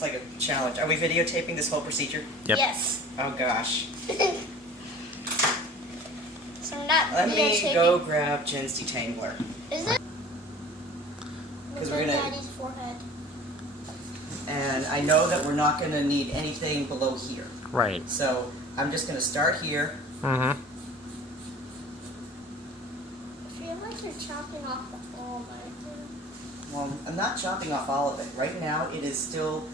looks like a challenge. Are we videotaping this whole procedure? Yep. Yes. Oh gosh. So we're not Let me videotaping. go grab Jen's detangler. Is it? Because Look we're at gonna. Daddy's forehead. And I know that we're not gonna need anything below here. Right. So I'm just gonna start here. Mm-hmm. I feel like you're chopping off all of it. Well, I'm not chopping off all of it. Right now, it is still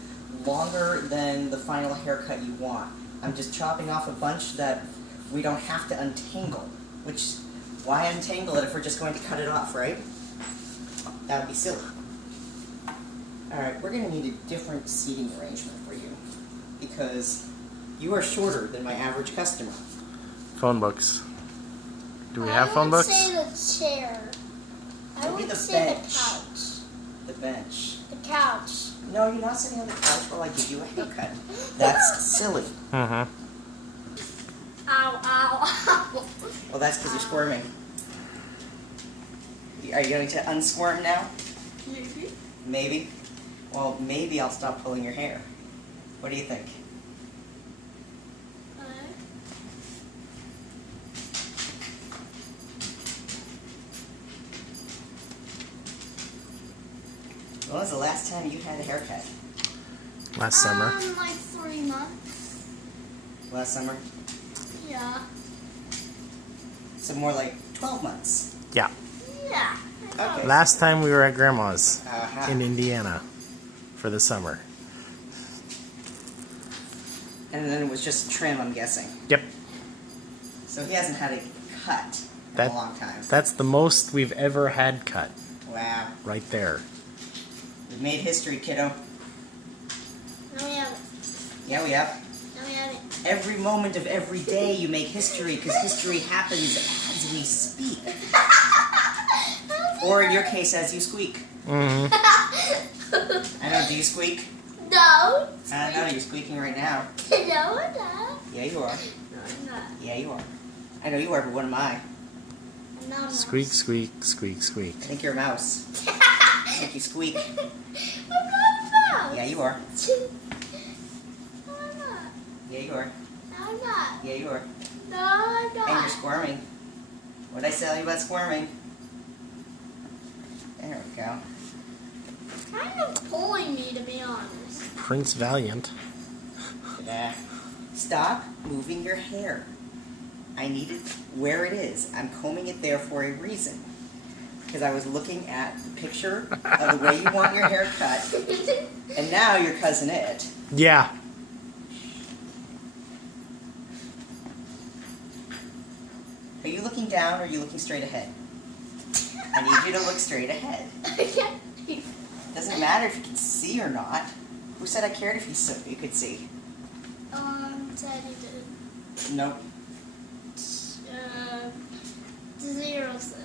longer than the final haircut you want. I'm just chopping off a bunch that we don't have to untangle. Which, why untangle it if we're just going to cut it off, right? That would be silly. Alright, we're going to need a different seating arrangement for you. Because you are shorter than my average customer. Phone books. Do we have phone books? I would say the chair. I Maybe would the say bench. the couch. The bench. The couch. No, you're not sitting on the couch while I give you a haircut. That's silly. Mm-hmm. Ow, ow, ow. Well, that's because you're squirming. Are you going to unsquirm now? Maybe. Maybe. Well, maybe I'll stop pulling your hair. What do you think? When was the last time you had a haircut? Last summer. Like 3 months. Last summer? Yeah. So more like 12 months. Yeah. Yeah. Okay. Last time we were at Grandma's Uh-huh. in Indiana for the summer. And then it was just trim, I'm guessing. Yep. So he hasn't had a cut in That- a long time. That's the most we've ever had cut. Wow. Right there. We've made history, kiddo. Now we have it. Yeah, we have. Now we have it. Every moment of every day you make history because history happens as we speak. Or in your case, as you squeak. Mm-hmm. I know, do you squeak? No. I don't know, you're squeaking right now. No, I'm not. Yeah, you are. No, I'm not. Yeah, you are. I know you are, but what am I? I'm not a mouse. Squeak, squeak, squeak, squeak. I think you're a mouse. I think you squeak. I'm not a mouse. Yeah, you are. No, I'm not. Yeah, you are. No, I'm not. Yeah, you are. No, I'm not. And you're squirming. What did I tell you about squirming? There we go. Kind of pulling me, to be honest. Prince Valiant. Ta-da. Stop moving your hair. I need it where it is. I'm combing it there for a reason. Because I was looking at the picture of the way you want your hair cut, and now you're cussing it. Yeah. Are you looking down or are you looking straight ahead? I need you to look straight ahead. Doesn't matter if you can see or not. Who said I cared if you could see? Daddy did. Nope. 0 said.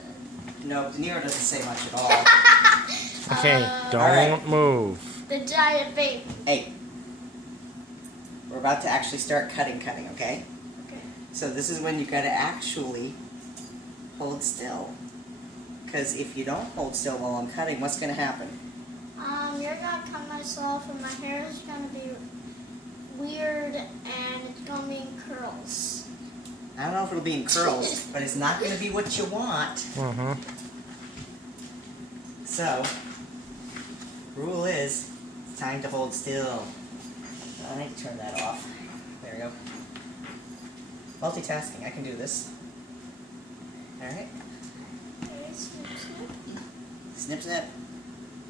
No, De Niro doesn't say much at all. Okay, don't Alright. move. The giant baby. Hey, we're about to actually start cutting, okay? Okay. So this is when you gotta actually hold still. Because if you don't hold still while I'm cutting, what's gonna happen? You're gonna cut myself, and my hair is gonna be weird, and it's gonna be in curls. I don't know if it'll be in curls, but it's not gonna be what you want. Mm-hmm. So, rule is, it's time to hold still. I need to turn that off. There we go. Multitasking, I can do this. Alright. Okay, snip, snip. Snip, snip.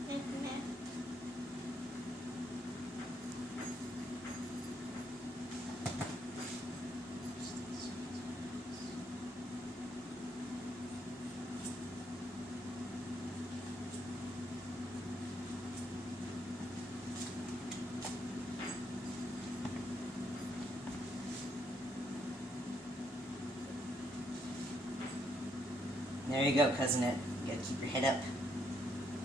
Snip, snip. There you go, cousin it. You gotta keep your head up.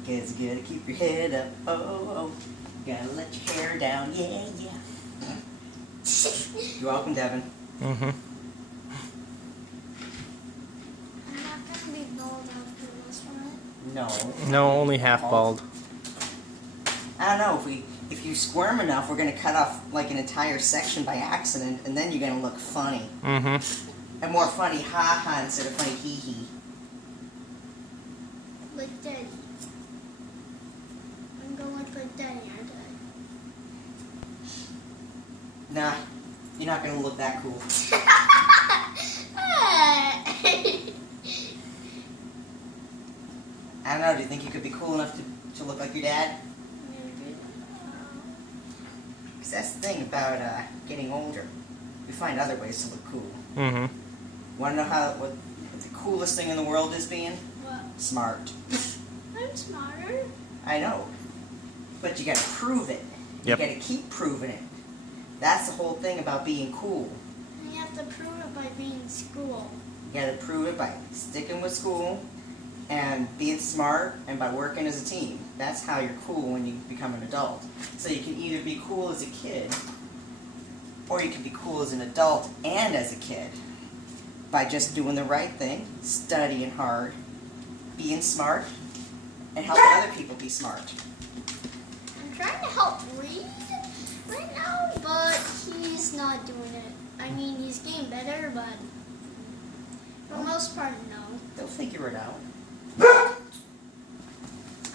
Cause you gotta keep your head up. Oh, oh. Gotta let your hair down. Yeah, yeah. You're welcome, Devin. Mm-hmm. I'm not gonna be bald after this one. No. No, only half bald. I I don't know, if you squirm enough, we're gonna cut off like an entire section by accident, and then you're gonna look funny. Mm-hmm. And more funny ha-ha instead of funny hee-hee. Like Daddy. I'm going to look like Daddy, aren't I? Nah, you're not gonna look that cool. I don't know, do you think you could be cool enough to look like your dad? Maybe. Because that's the thing about getting older. We find other ways to look cool. Mm-hmm. Want to know what the coolest thing in the world is being? What? Smart. I'm smarter. I know. But you gotta prove it. Yep. You gotta keep proving it. That's the whole thing about being cool. And you have to prove it by being in school. You gotta prove it by sticking with school and being smart and by working as a team. That's how you're cool when you become an adult. So you can either be cool as a kid or you can be cool as an adult and as a kid by just doing the right thing, studying hard, being smart, and helping other people be smart. I'm trying to help Reed right now, but he's not doing it. I mean, he's getting better, but for the most part, no. They'll figure it out.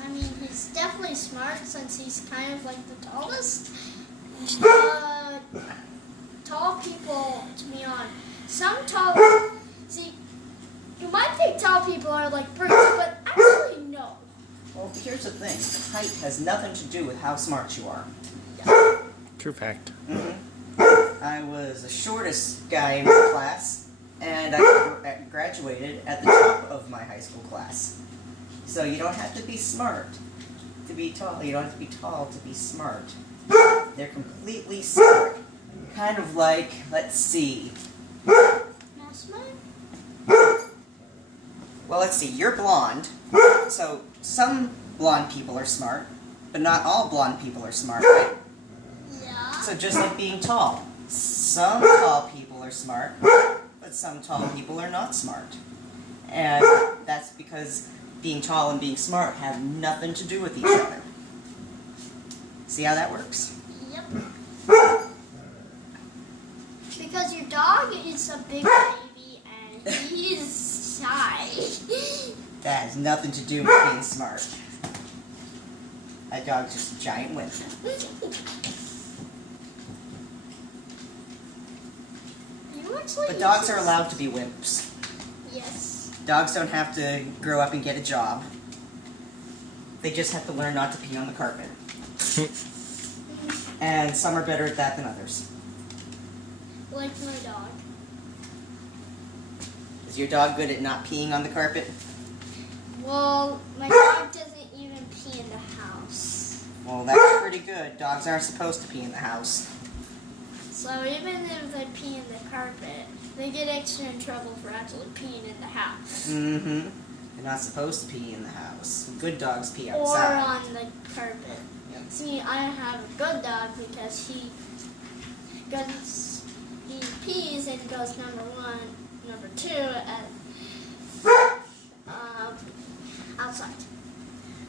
I mean, he's definitely smart since he's kind of like the tallest. But tall people, to be honest, see, you might think tall people are like birds, but actually no. Well, here's the thing. Height has nothing to do with how smart you are. True fact. Mm-hmm. I was the shortest guy in my class, and I graduated at the top of my high school class. So you don't have to be smart to be tall. You don't have to be tall to be smart. They're completely separate. Kind of like, let's see. Not smart? Well, let's see. You're blonde. So some blonde people are smart, but not all blonde people are smart, right? Yeah. So just like being tall. Some tall people are smart, but some tall people are not smart. And that's because being tall and being smart have nothing to do with each other. See how that works? Yep. Because your dog is a big baby and he's shy. That has nothing to do with being smart. That dog's just a giant wimp. But dogs are allowed to be wimps. Yes. Dogs don't have to grow up and get a job. They just have to learn not to pee on the carpet. And some are better at that than others. Like my dog. Is your dog good at not peeing on the carpet? Well, my dog doesn't even pee in the house. Well, that's pretty good. Dogs aren't supposed to pee in the house. So even if they pee in the carpet, they get extra in trouble for actually peeing in the house. Mm-hmm. They're not supposed to pee in the house. Good dogs pee Or outside. on the carpet. Yep. See, I have a good dog because he pees and goes number 1, number 2 at outside.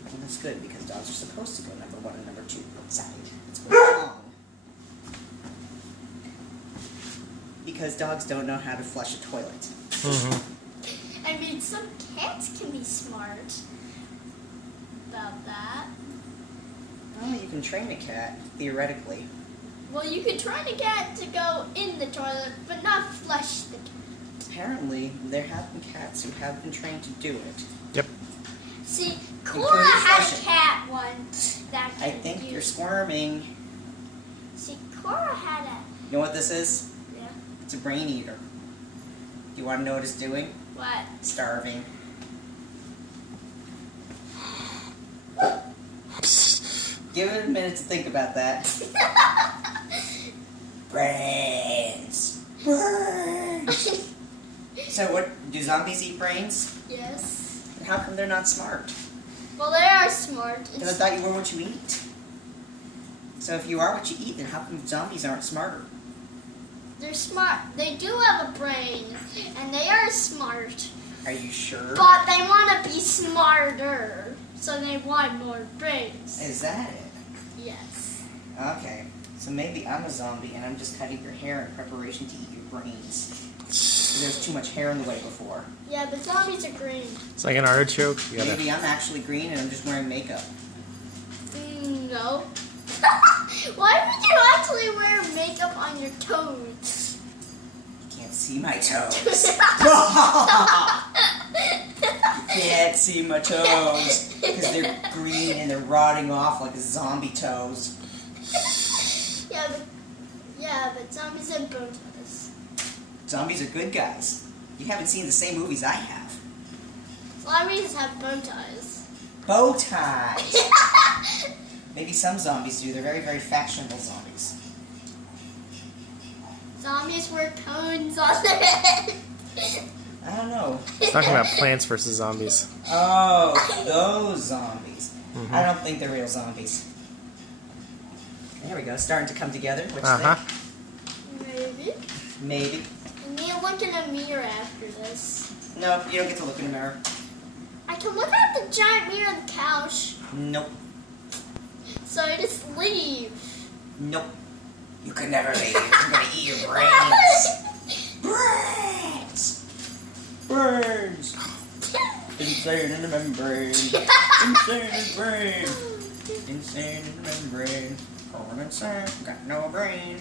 Well, that's good because dogs are supposed to go number 1 and number 2 outside. That's what's wrong. Because dogs don't know how to flush a toilet. Mm-hmm. I mean, some cats can be smart about that. Well, you can train a cat, theoretically. Well, you could train a cat to go in the toilet, but not flush the toilet. Apparently, there have been cats who have been trained to do it. Yep. See, Including Cora had a flushing. cat once that could I think do. you're squirming. See, Cora had a... You know what this is? Yeah. It's a brain eater. Do you want to know what it's doing? What? Starving. Give it a minute to think about that. Brains. Brains. So what, do zombies eat brains? Yes. And how come they're not smart? Well, they are smart. Because I thought you were what you eat. So if you are what you eat, then how come zombies aren't smarter? They're smart. They do have a brain, and they are smart. Are you sure? But they want to be smarter, so they want more brains. Is that it? Yes. Okay, so maybe I'm a zombie and I'm just cutting your hair in preparation to eat your brains. There's too much hair in the way before. Yeah, but zombies are green. It's like an artichoke. You gotta... Maybe I'm actually green and I'm just wearing makeup. No. Why would you actually wear makeup on your toes? You can't see my toes. You can't see my toes because they're green and they're rotting off like zombie toes. Yeah, but zombies have bow ties. Zombies are good guys. You haven't seen the same movies I have. Zombies have bow ties. Bow ties. Maybe some zombies do. They're very, very fashionable zombies. Zombies wear cones on their head. I don't know. It's talking about Plants vs. Zombies. Oh, those zombies. Mm-hmm. I don't think they're real zombies. There we go. Starting to come together. What you Uh-huh. think? Maybe. Maybe. I need to look in a mirror after this. No, you don't get to look in the mirror. I can look at the giant mirror on the couch. Nope. So I just leave. Nope. You can never leave. I'm gonna eat your brains. Brains! Brains! Insane in the membrane. Insane in the brain. Insane in the membrane. Going insane. Got no brain.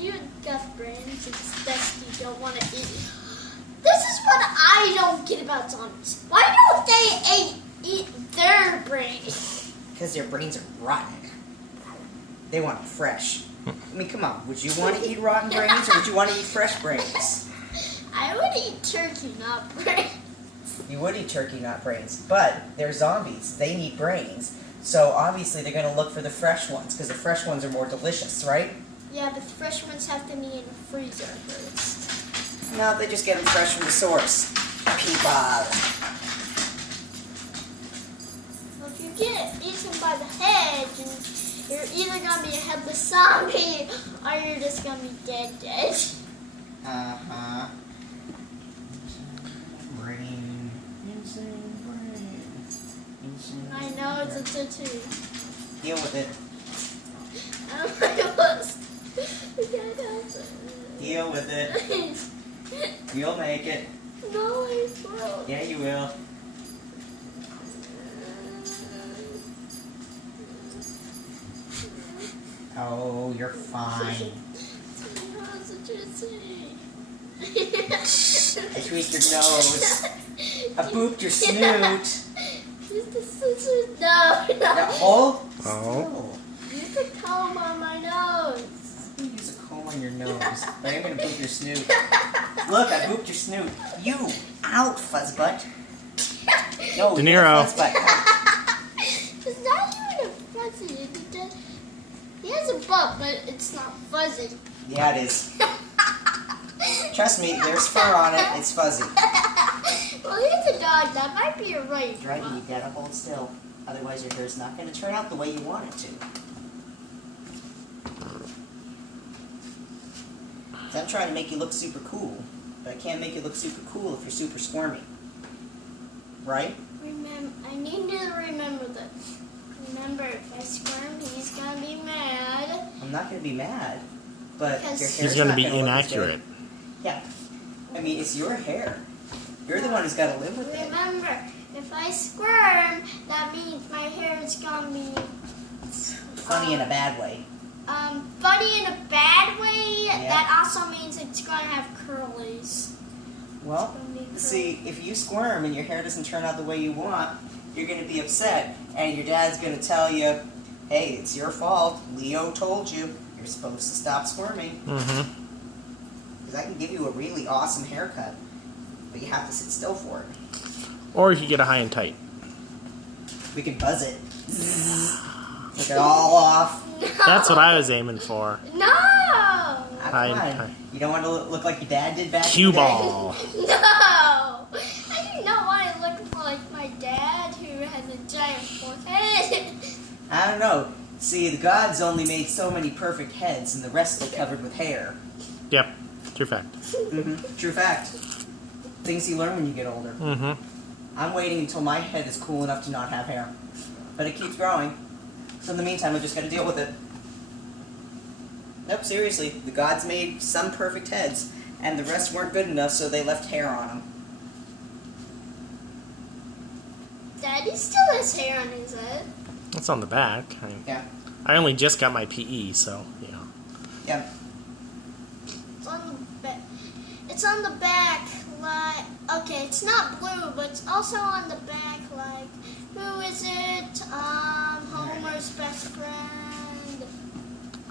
You got brains. It's best you don't want to eat. This is what I don't get about zombies. Why don't they eat their brains? Because their brains are rotten. They want it fresh. I mean, come on. Would you want to eat rotten brains or would you want to eat fresh brains? I would eat turkey, not brains. You would eat turkey, not brains. But they're zombies. They need brains. So obviously they're going to look for the fresh ones because the fresh ones are more delicious, right? Yeah, but the fresh ones have to be in the freezer first. No, they just get them fresh from the source. People. Well, if you get eaten by the head, you're either going to be a headless zombie or you're just going to be dead. Uh-huh. Brain. Insane brain. Insane I know it's a tattoo. Deal with it. I'm almost. I can't help it. Deal with it. You'll make it. No, I won't. Yeah, you will. Oh, you're fine. I tweaked your nose. I booped your snoot. Use the scissors. No. Now hold. Oh. Use the comb on my nose. You use a comb on your nose. But I'm gonna boop your snoot. Look, I booped your snoot. You out, fuzzbutt. No, De you're a Niro. fuzzbutt. It's not even a fuzzy. He has a butt, but it's not fuzzy. Yeah, it is. Trust me, there's fur on it. It's fuzzy. Well, he's a dog. That might be a right. Right, you gotta hold still. Otherwise, your hair's not gonna turn out the way you want it to. So I'm trying to make you look super cool, but I can't make you look super cool if you're super squirmy. Right? I need to remember this. Remember, if I squirm, he's gonna be mad. I'm not gonna be mad, but Because your hair's He's going to not be gonna look as inaccurate. good. Yeah. I mean, it's your hair. You're the one who's got to live with it. Remember, if I squirm, that means my hair is gonna be Funny in a bad way. funny in a bad way. Yeah. That also means it's gonna have curlies. Well, It's gonna be see, if you squirm and your hair doesn't turn out the way you want, you're going to be upset. And your dad's going to tell you, hey, it's your fault. Leo told you. You're supposed to stop squirming. Mm-hmm. Because I can give you a really awesome haircut, but you have to sit still for it. Or you could get a high and tight. We can buzz it. Take it all off. No. That's what I was aiming for. No. Ah, High come and on. tight. You don't want to look like your dad did back Cue in the day? ball. No. I do not want to look like my dad, who has a giant forehead. I don't know. See, the gods only made so many perfect heads, and the rest are covered with hair. Yep. True fact. Mm-hmm. True fact. Things you learn when you get older. Mm-hmm. I'm waiting until my head is cool enough to not have hair. but it keeps growing. So in the meantime, we just got to deal with it. Nope, seriously, the gods made some perfect heads, and the rest weren't good enough, so they left hair on them. Daddy still has hair on his head. It's on the back. Yeah. I only just got my PE, so, you know. Yeah. It's on the back. It's on the back, like, okay, it's not blue, but it's also on the back, like, who is it? Homer's best friend.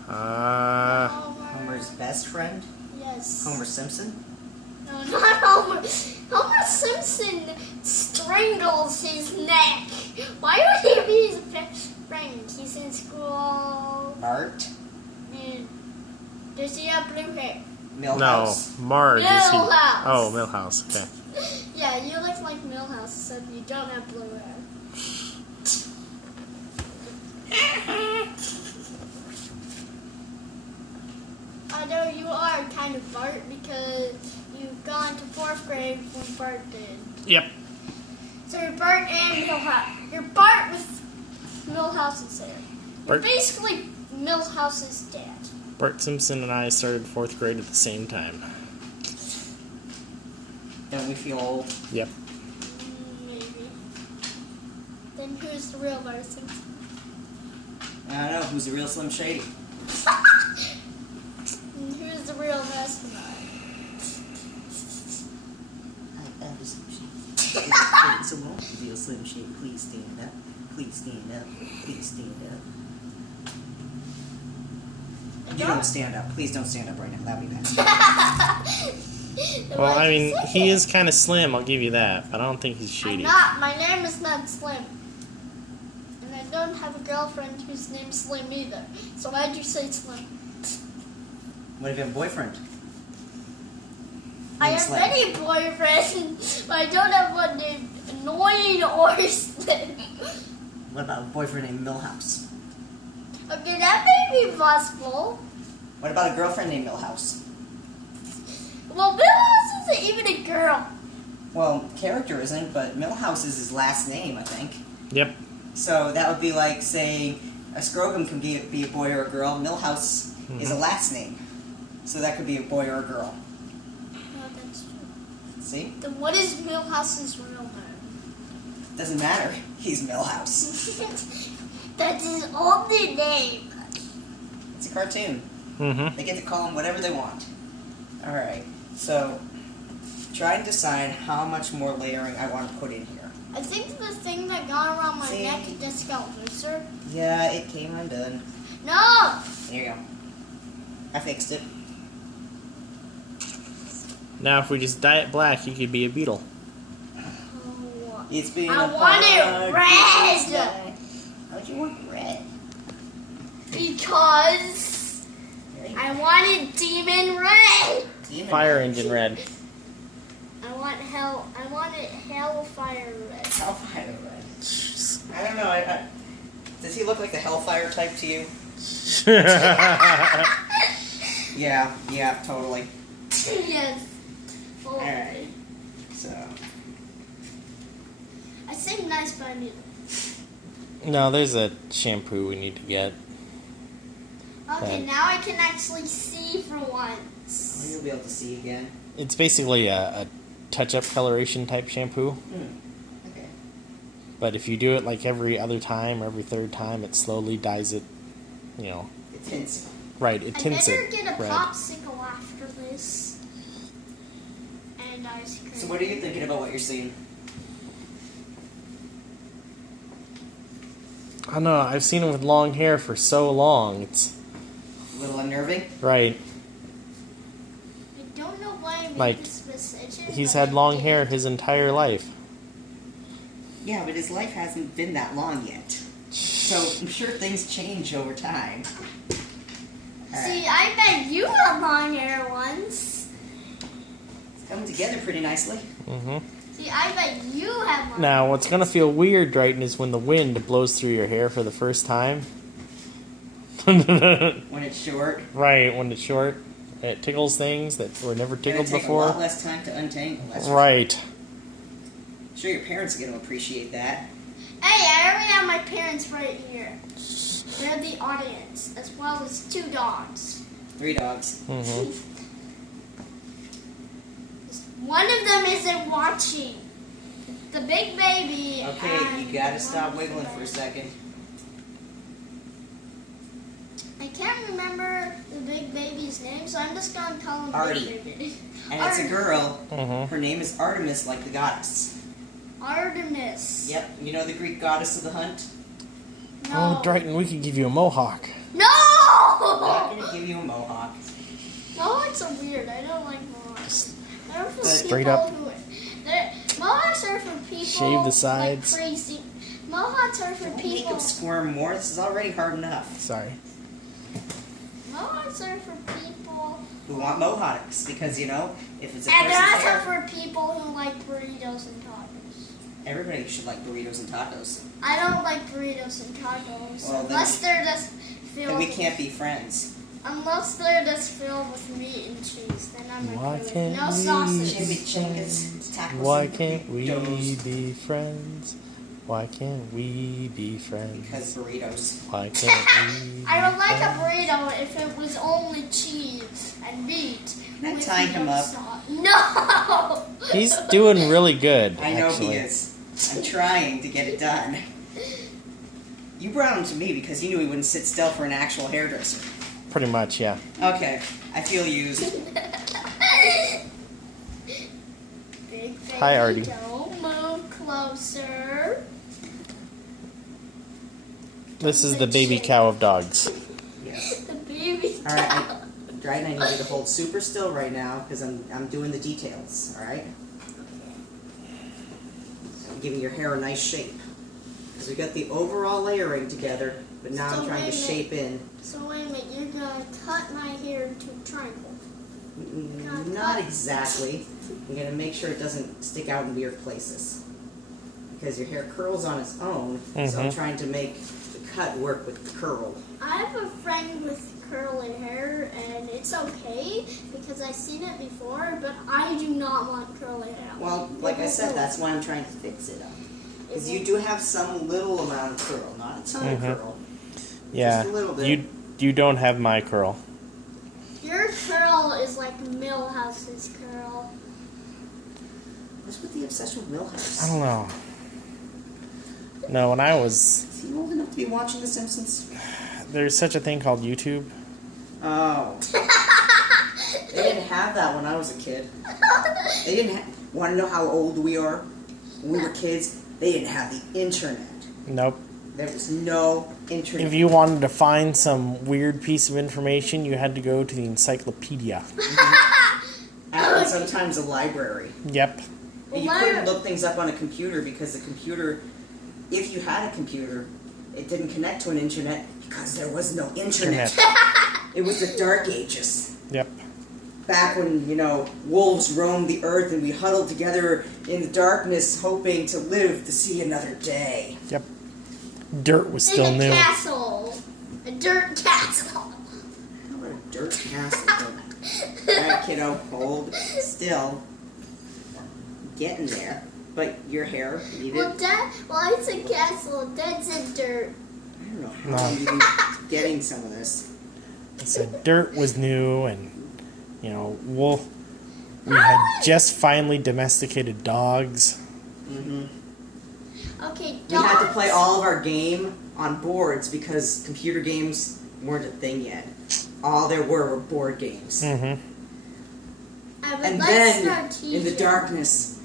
Homer's best friend? Yes. Homer Simpson? No, not Homer. Homer Simpson strangles his neck. Why would he be his best friend? He's in school. Bart? And does he have blue hair? Milhouse? No, Marge. Milhouse. Oh, Milhouse. Okay. Yeah, you look like Milhouse, so you don't have blue hair. Although you are kind of Bart because you've gone to 4th grade when Bart did. Yep. So you're Bart and Milhouse. You're Bart with Milhouse's hair. You're Bart. basically Milhouse's dad. Bart Simpson and I started 4th grade at the same time. Don't we feel old? Yep. Maybe. Then who's the real Bart Simpson? I don't know. Who's the real Slim Shady? And who's the real Mastermind? I'm the Slim Shady. So won't the real Slim Shady please stand up? Please stand up. Please stand up. You don't stand up. Please don't stand up right now. That'd be bad. Well, I mean, he is kind of slim, I'll give you that, but I don't think he's shady. I'm not. My name is not Slim. And I don't have a girlfriend whose name's Slim either. So why'd you say Slim? What if you have a boyfriend? I Named have Slim? many boyfriends, but I don't have one named Annoying or Slim. What about a boyfriend named Milhouse? Okay, that may be possible. What about a girlfriend named Milhouse? Well, Milhouse isn't even a girl. Well, character isn't, but Milhouse is his last name, I think. Yep. So that would be like saying a Scrotum can be a boy or a girl. Milhouse is a last name. So that could be a boy or a girl. No, that's true. See? Then what is Milhouse's real name? Doesn't matter. He's Milhouse. That's his only name. It's a cartoon. Mm-hmm. They get to call him whatever they want. Alright, so try and decide how much more layering I want to put in here. I think the thing that got around my See? neck just got looser. Yeah, it came undone. No! There you go. I fixed it. Now, if we just dye it black, he could be a beetle. Oh, It's been I a want it hard red! day's night. How'd you want red? because I wanted demon red. Demon Fire red. engine red. I wanted hellfire red. Hellfire red. I don't know. Does he look like the Hellfire type to you? Yeah, totally. Yes. Oh. Alright. So. I sing nice by me. No, there's a shampoo we need to get. Okay, Okay. now I can actually see for Oh, once. you'll be able to see again. It's basically a touch-up coloration type shampoo. Okay. But if you do it like every other time or every third time, it slowly dyes it, you know. It tints. Right, it I tints better it get a red. popsicle after this. And ice cream. So what are you thinking about what you're seeing? I don't know, I've seen him with long hair for so long. It's A little unnerving? right. I don't know why I made Like, this decision. He's but had I long did. hair his entire life. Yeah, but his life hasn't been that long yet. So I'm sure things change over time. See, I bet you had long hair once. It's coming together pretty nicely. Mm-hmm. See, I bet you had long Now, what's gonna feel weird, Dryhten, is when the wind blows through your hair for the first time. When it's short. Right, when it's short. It tickles things that were never It'll tickled take a before. lot less time to untangle. That's Right. I'm sure your parents are going to appreciate that. Hey, I already have my parents right here. They're the audience, as well as 2 dogs. 3 dogs. Mm-hmm. One of them isn't watching. The big baby. Okay, and you gotta one stop of wiggling the- for a second. I can't remember the big baby's name, so I'm just gonna call him Artie. Big Baby. And it's a girl. Mm-hmm. Her name is Artemis, like the goddess. Artemis. Yep, you know the Greek goddess of the hunt? No. Oh, Dryhten, we could give you a mohawk. No! I'm not gonna give you a mohawk. Mohawks are weird. I don't like mohawks. They're for Straight people up. Mohawks are for people Shave the sides. like crazy. Mohawks are for Don't make people. them squirm more. This is already hard enough. Sorry. Mohawks are for people. Who want mohawks? Because, you know, if it's a And they're person's also hair, for people who like burritos and tacos. everybody should like burritos and tacos. I don't like burritos and tacos Well, then unless they're just Then filled. we can't be friends. Unless they're just filled with meat and cheese, then I'm Why okay with can't no we- sausage. Chimichangas, tacos, Why and can't we burritos. be friends? Why can't we be friends? Because burritos. Why can't we? I would like a friends? burrito if it was only cheese and meat. Can I with tie him no up? No! He's doing really good. I know actually. he is. I'm trying to get it done. You brought him to me because you knew he wouldn't sit still for an actual hairdresser. Pretty much, yeah. Okay, I feel used. Big baby, Hi, Artie. don't move closer. This is the baby cow of dogs. Yes. The baby All right, cow. Dryden, I need you to hold super still right now because I'm doing the details. All right. I'm giving your hair a nice shape because we got the overall layering together, but now So I'm trying to wait a shape in. So wait a minute, you're gonna cut my hair into a triangle. Not exactly. I'm gonna make sure it doesn't stick out in weird places because your hair curls on its own. So I'm Mhm. trying to make the cut work with the curl. I have a friend with curly hair, and it's okay because I've seen it before, but I do not want curly hair. Well, like I said, that's why I'm trying to fix it up. Because you do have some little amount of curl, not a ton of Mhm. curl. Yeah. Just a little bit. You don't have my curl. Your curl is like Millhouse's curl. What's with the obsession with I Milhouse? don't know. No, when I was, Is he old enough to be watching The Simpsons? there's such a thing called YouTube. Oh. They didn't have that when I was a kid. They didn't want to know how old we are? When we were kids, they didn't have the internet. Nope. There was no internet. If you wanted to find some weird piece of information, you had to go to the encyclopedia. And sometimes a library. Yep. And you couldn't look things up on a computer because the computer, if you had a computer, it didn't connect to an internet because there was no internet. It was the Dark Ages. Yep. Back when, you know, wolves roamed the earth and we huddled together in the darkness hoping to live to see another day. Yep. Dirt was still In a new. castle. A dirt castle. How about a dirt castle? Alright, kiddo, hold still. Getting there. But your hair needed... Well, it's a castle. That's a dirt. I don't know how I'm even getting some of this. So dirt was new, and we had just finally domesticated dogs. Mm-hmm. Okay, We had to play all of our game on boards because computer games weren't a thing yet. All there were board games. Mm-hmm. And then, in the darkness,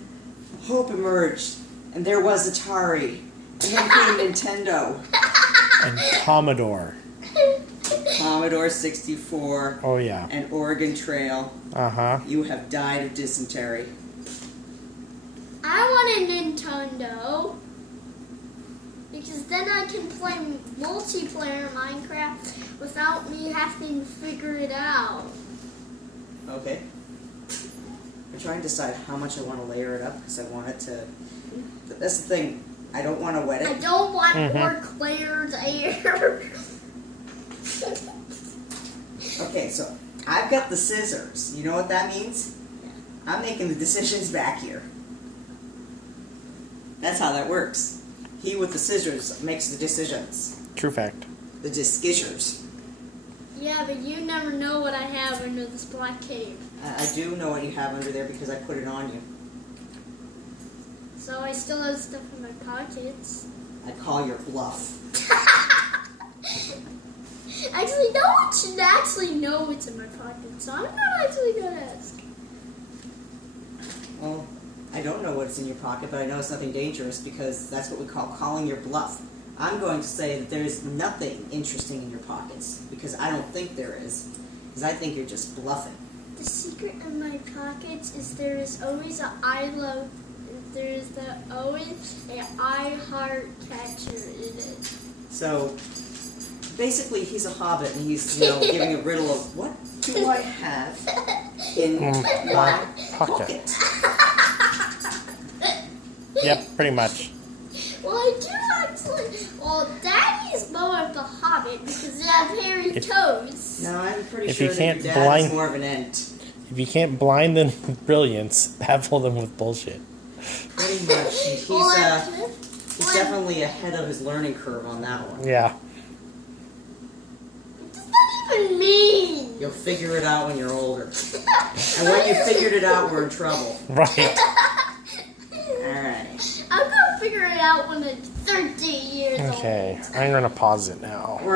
hope emerged, and there was Atari, and then came Nintendo, And Commodore. Commodore 64, Oh yeah. and Oregon Trail. Uh-huh. You have died of dysentery. I want a Nintendo because then I can play multiplayer Minecraft without me having to figure it out. Okay. I'm trying to decide how much I want to layer it up because I want it to... That's the thing. I don't want to wet I it. don't want Mhm. more layers air. Okay, so I've got the scissors. You know what that means? I'm making the decisions back here. That's how that works. He with the scissors makes the decisions. True fact. The discissors. Yeah, but you never know what I have under this black cape. I do know what you have under there because I put it on you. So I still have stuff in my pockets. I call your bluff. Actually, no one should actually know what's in my pocket, so I'm not actually gonna ask. Well, I don't know what's in your pocket, but I know it's nothing dangerous because that's what we call calling your bluff. I'm going to say that there is nothing interesting in your pockets because I don't think there is, because I think you're just bluffing. The secret in my pockets is there is always always a I heart catcher in it. So basically, he's a hobbit and he's giving a riddle of what do I have in my pocket. Yep, pretty much. Well, I do actually. Well, Daddy's more of the hobbit because they have hairy toes. No, I'm pretty If sure you that can't your dad blind- is more of an ent. If you can't blind them with brilliance, baffle them with bullshit. Pretty much. He's definitely ahead of his learning curve on that one. Yeah. What does that even mean? You'll figure it out when you're older. And when you figured it out, we're in trouble. Right. Alright. I'm gonna figure it out when I'm 13 years old. Okay, I'm gonna pause it now.